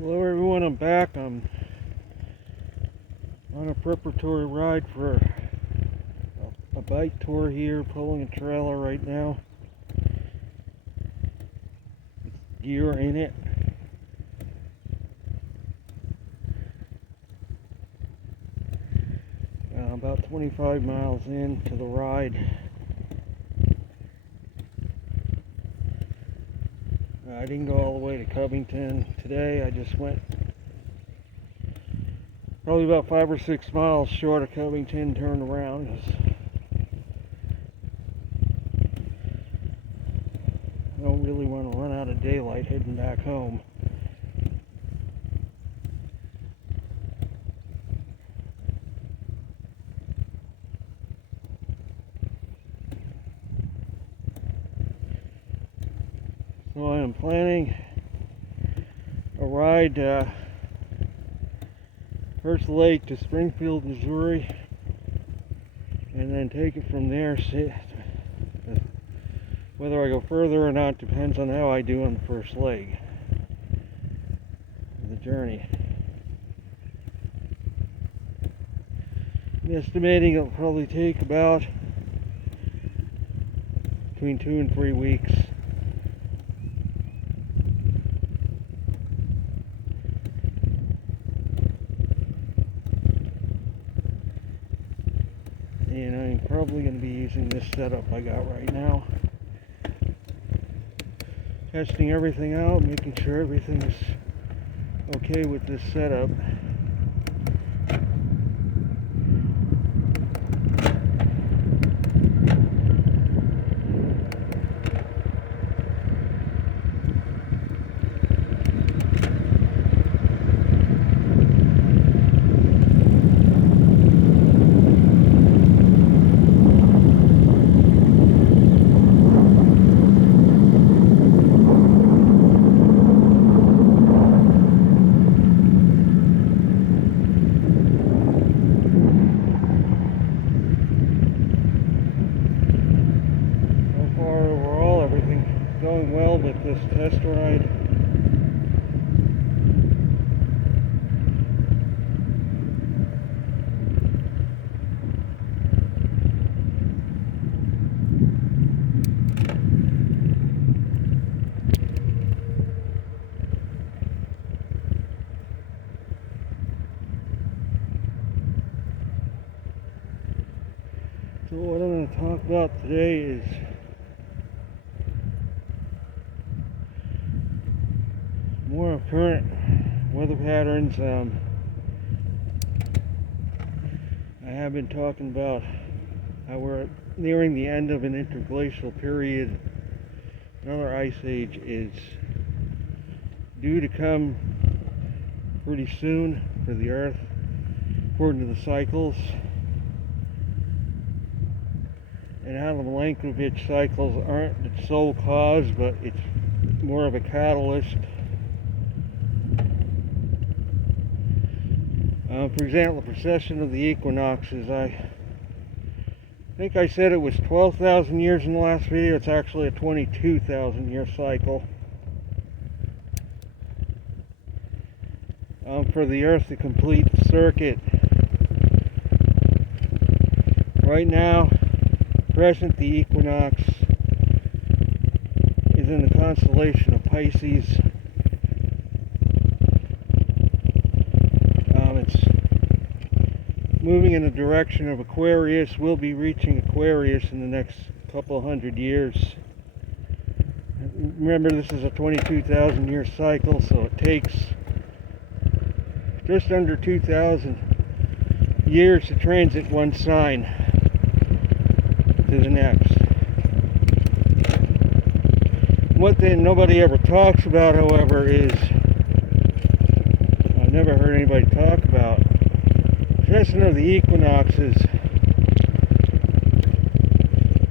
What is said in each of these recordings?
Hello everyone, I'm back. I'm on a preparatory ride for a bike tour here, pulling a trailer right now. With gear in it. About 25 miles into the ride. I didn't go all the way to Covington today. I just went probably about 5 or 6 miles short of Covington, turned around. I don't really want to run out of daylight heading back home. So I am planning a ride first leg to Springfield, Missouri, and then take it from there. Whether I go further or not depends on how I do on the first leg of the journey. I'm estimating it'll probably take about between 2 and 3 weeks. And I'm probably going to be using this setup I got right now. Testing everything out, making sure everything is okay with this setup. Going well with this test ride. So what I'm going to talk about today is more of current weather patterns. I have been talking about how we're nearing the end of an interglacial period. Another ice age is due to come pretty soon for the Earth, according to the cycles. And how the Milankovitch cycles aren't the sole cause, but it's more of a catalyst. For example, the precession of the equinoxes, I think I said it was 12,000 years in the last video. It's actually a 22,000 year cycle. For the Earth to complete the circuit. Right now, present, the equinox is in the constellation of Pisces. Moving in the direction of Aquarius. We'll be reaching Aquarius in the next couple hundred years. Remember, this is a 22,000 year cycle, so it takes just under 2,000 years to transit one sign to the next. What then nobody ever talks about, however, is I've never heard anybody talk about precession of the equinoxes.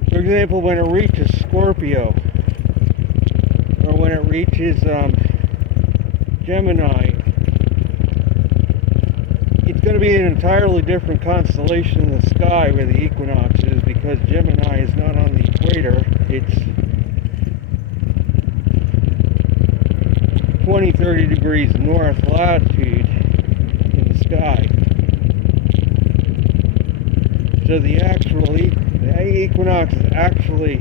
For example, when it reaches Scorpio, or when it reaches Gemini, it's going to be an entirely different constellation in the sky where the equinox is, because Gemini is not on the equator. It's 20-30 degrees north latitude in the sky. So the equinox is actually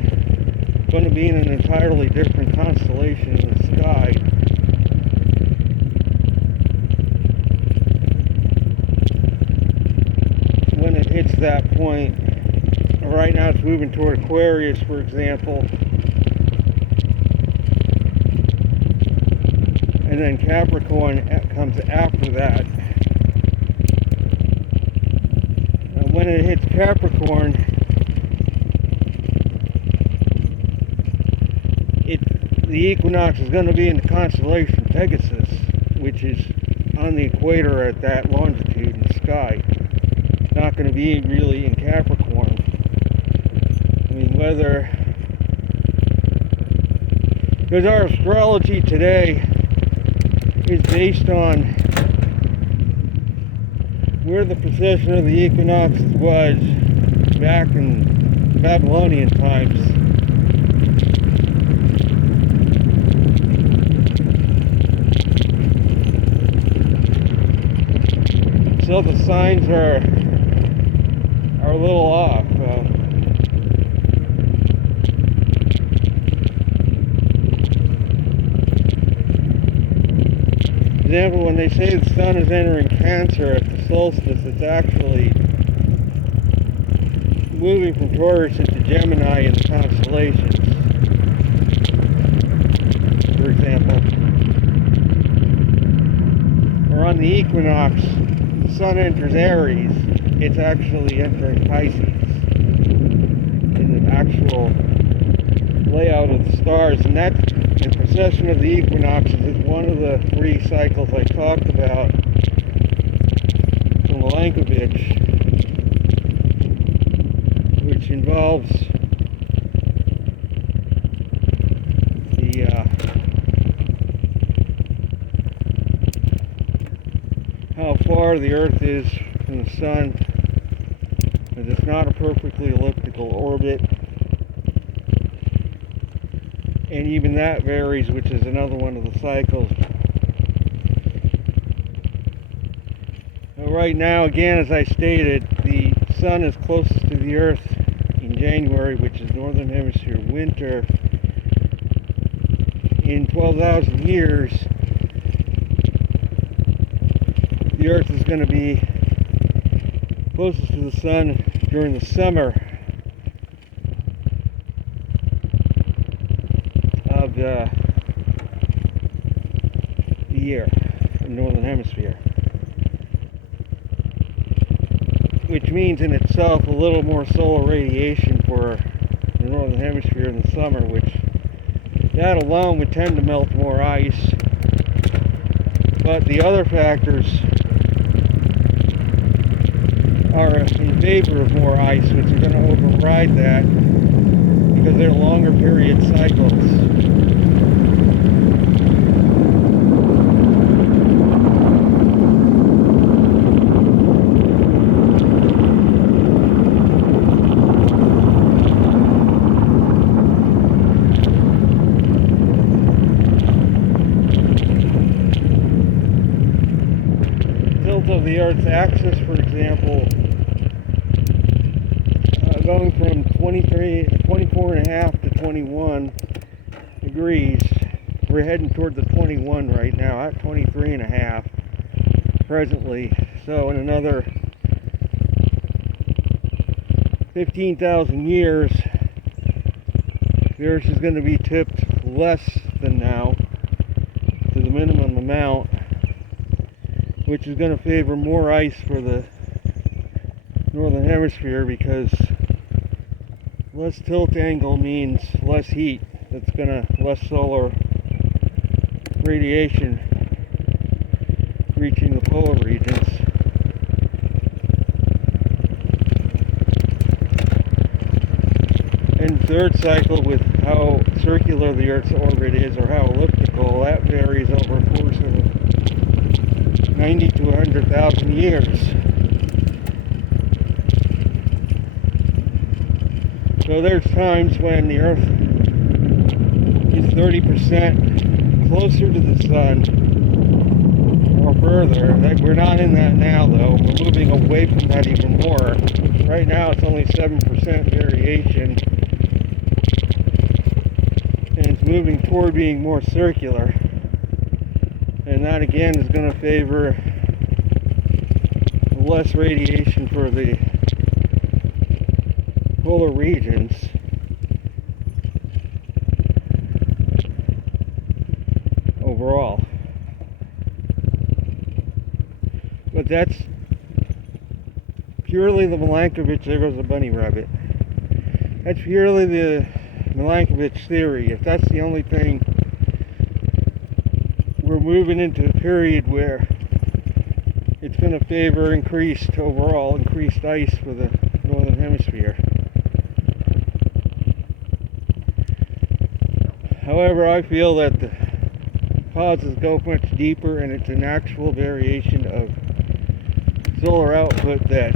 going to be in an entirely different constellation in the sky. When it hits that point, right now it's moving toward Aquarius, for example, and then Capricorn comes after that. When it hits Capricorn, the equinox is going to be in the constellation Pegasus, which is on the equator at that longitude in the sky. It's not going to be really in Capricorn. I mean, because our astrology today is based on where the position of the equinoxes was back in Babylonian times. So the signs are a little off. For example, when they say the sun is entering Cancer at the solstice, it's actually moving from Taurus into Gemini in the constellations, for example. Or on the equinox, the sun enters Aries, it's actually entering Pisces in the actual layout of the stars, and that precession of the equinoxes is one of the 3 cycles I talked about from Milankovitch, which involves how far the Earth is from the Sun, because it's not a perfectly elliptical orbit, and even that varies, which is another one of the cycles. Right now, again, as I stated, the Sun is closest to the Earth in January, which is Northern Hemisphere winter. In 12,000 years, the Earth is going to be closest to the Sun during the summer of the year in the Northern Hemisphere, which means in itself a little more solar radiation for the Northern Hemisphere in the summer, which that alone would tend to melt more ice. But the other factors are in favor of more ice, which are going to override that because they're longer period cycles. Tilt of the Earth's axis, for example, going from 24.5 to 21 degrees. We're heading toward the 21 right now, at 23.5 presently. So in another 15,000 years, the Earth is going to be tipped less than now to the minimum amount, which is going to favor more ice for the Northern Hemisphere, because less tilt angle means less heat. That's less solar radiation reaching the polar regions. And the third cycle, with how circular the Earth's orbit is, or how elliptical, that varies over a course of 90 to 100,000 years. So there's times when the Earth is 30% closer to the sun or further. We're not in that now, though. We're moving away from that even more. Right now it's only 7% variation, and it's moving toward being more circular. And that again is going to favor less radiation for the polar regions. Overall. But that's purely the Milankovitch. There goes a bunny rabbit. That's purely the Milankovitch theory. If that's the only thing, we're moving into a period where it's going to favor increased ice for the northern hemisphere. However, I feel that the causes go much deeper, and it's an actual variation of solar output that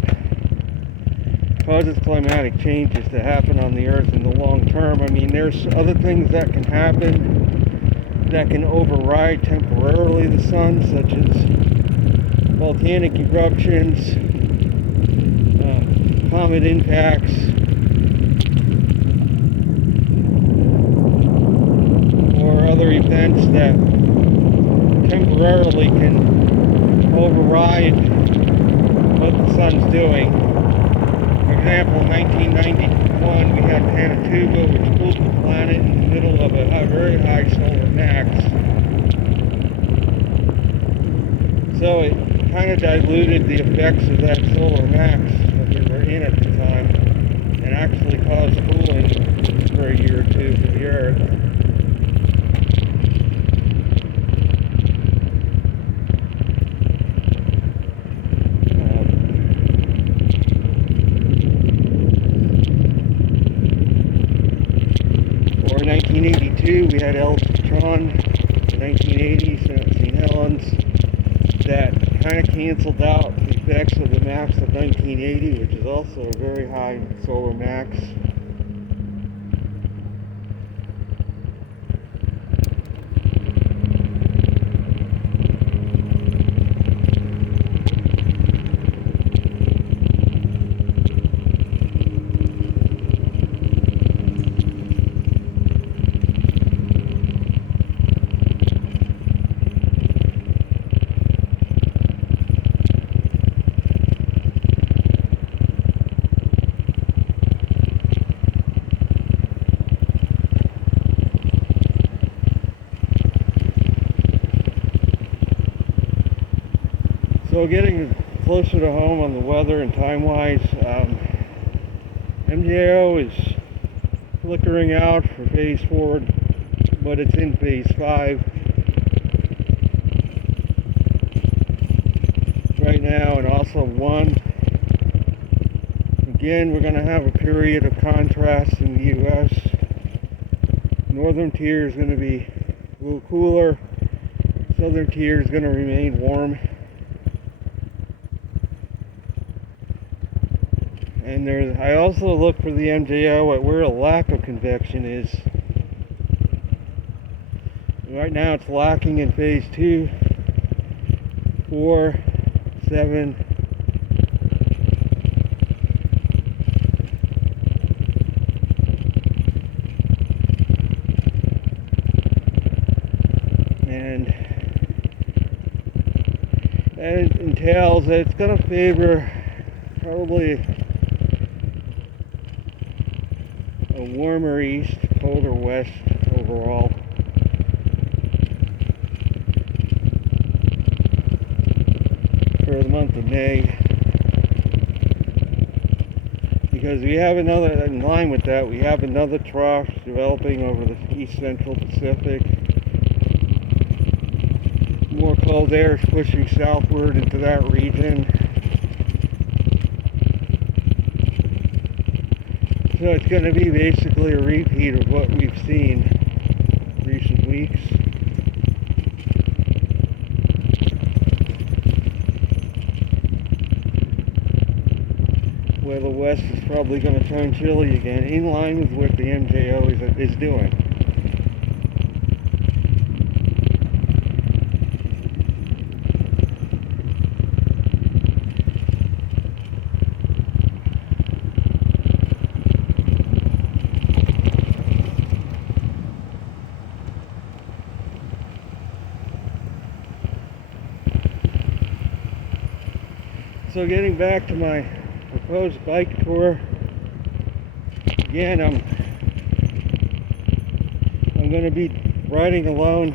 causes climatic changes to happen on the Earth in the long term. I mean, there's other things that can happen that can override temporarily the sun, such as volcanic eruptions, comet impacts, or other events that temporarily can override what the sun's doing. For example, in 1991 we had Panatuba, which cooled the planet in the middle of a very high solar max. So it kind of diluted the effects of that solar max that we were in at the time, and actually caused cooling for a year or two for the Earth. In 1982, we had Eltron. In 1980, St. Helens, that kind of canceled out the effects of the max of 1980, which is also a very high solar max. So getting closer to home on the weather and time-wise, MJO is flickering out for phase 4, but it's in phase 5 right now, and also 1. Again, we're going to have a period of contrast in the U.S. Northern tier is going to be a little cooler. Southern tier is going to remain warm. And I also look for the MJO at where a lack of convection is. Right now it's lacking in phase 2, 4, 7. And it entails that it's going to favor probably a warmer east, colder west overall. For the month of May. Because we have another, in line with that, we have another trough developing over the east central Pacific. More cold air is pushing southward into that region. So it's going to be basically a repeat of what we've seen in recent weeks. Where the west is probably going to turn chilly again, in line with what the MJO is doing. So getting back to my proposed bike tour, again, I'm going to be riding alone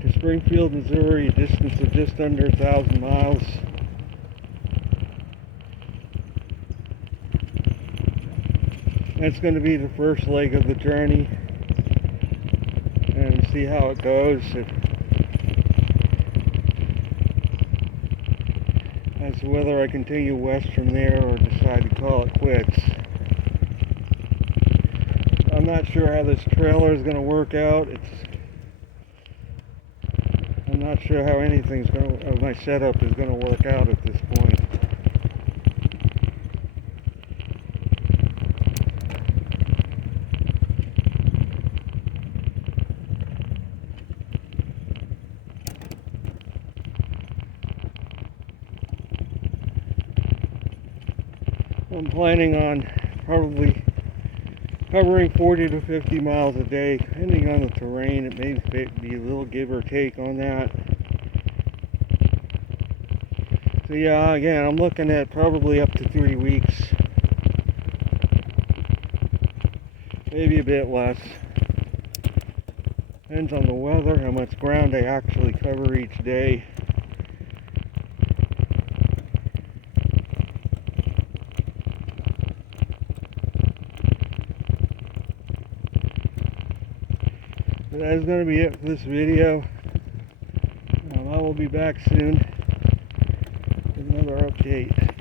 to Springfield, Missouri, a distance of just under 1,000 miles. That's going to be the first leg of the journey, and see how it goes. As to whether I continue west from there or decide to call it quits. I'm not sure how this trailer is going to work out. I'm not sure how my setup is going to work out at this point. I'm planning on probably covering 40 to 50 miles a day, depending on the terrain. It may be a little give or take on that. So yeah, again, I'm looking at probably up to 3 weeks. Maybe a bit less. Depends on the weather, how much ground I actually cover each day. But that is going to be it for this video. I will be back soon with another update.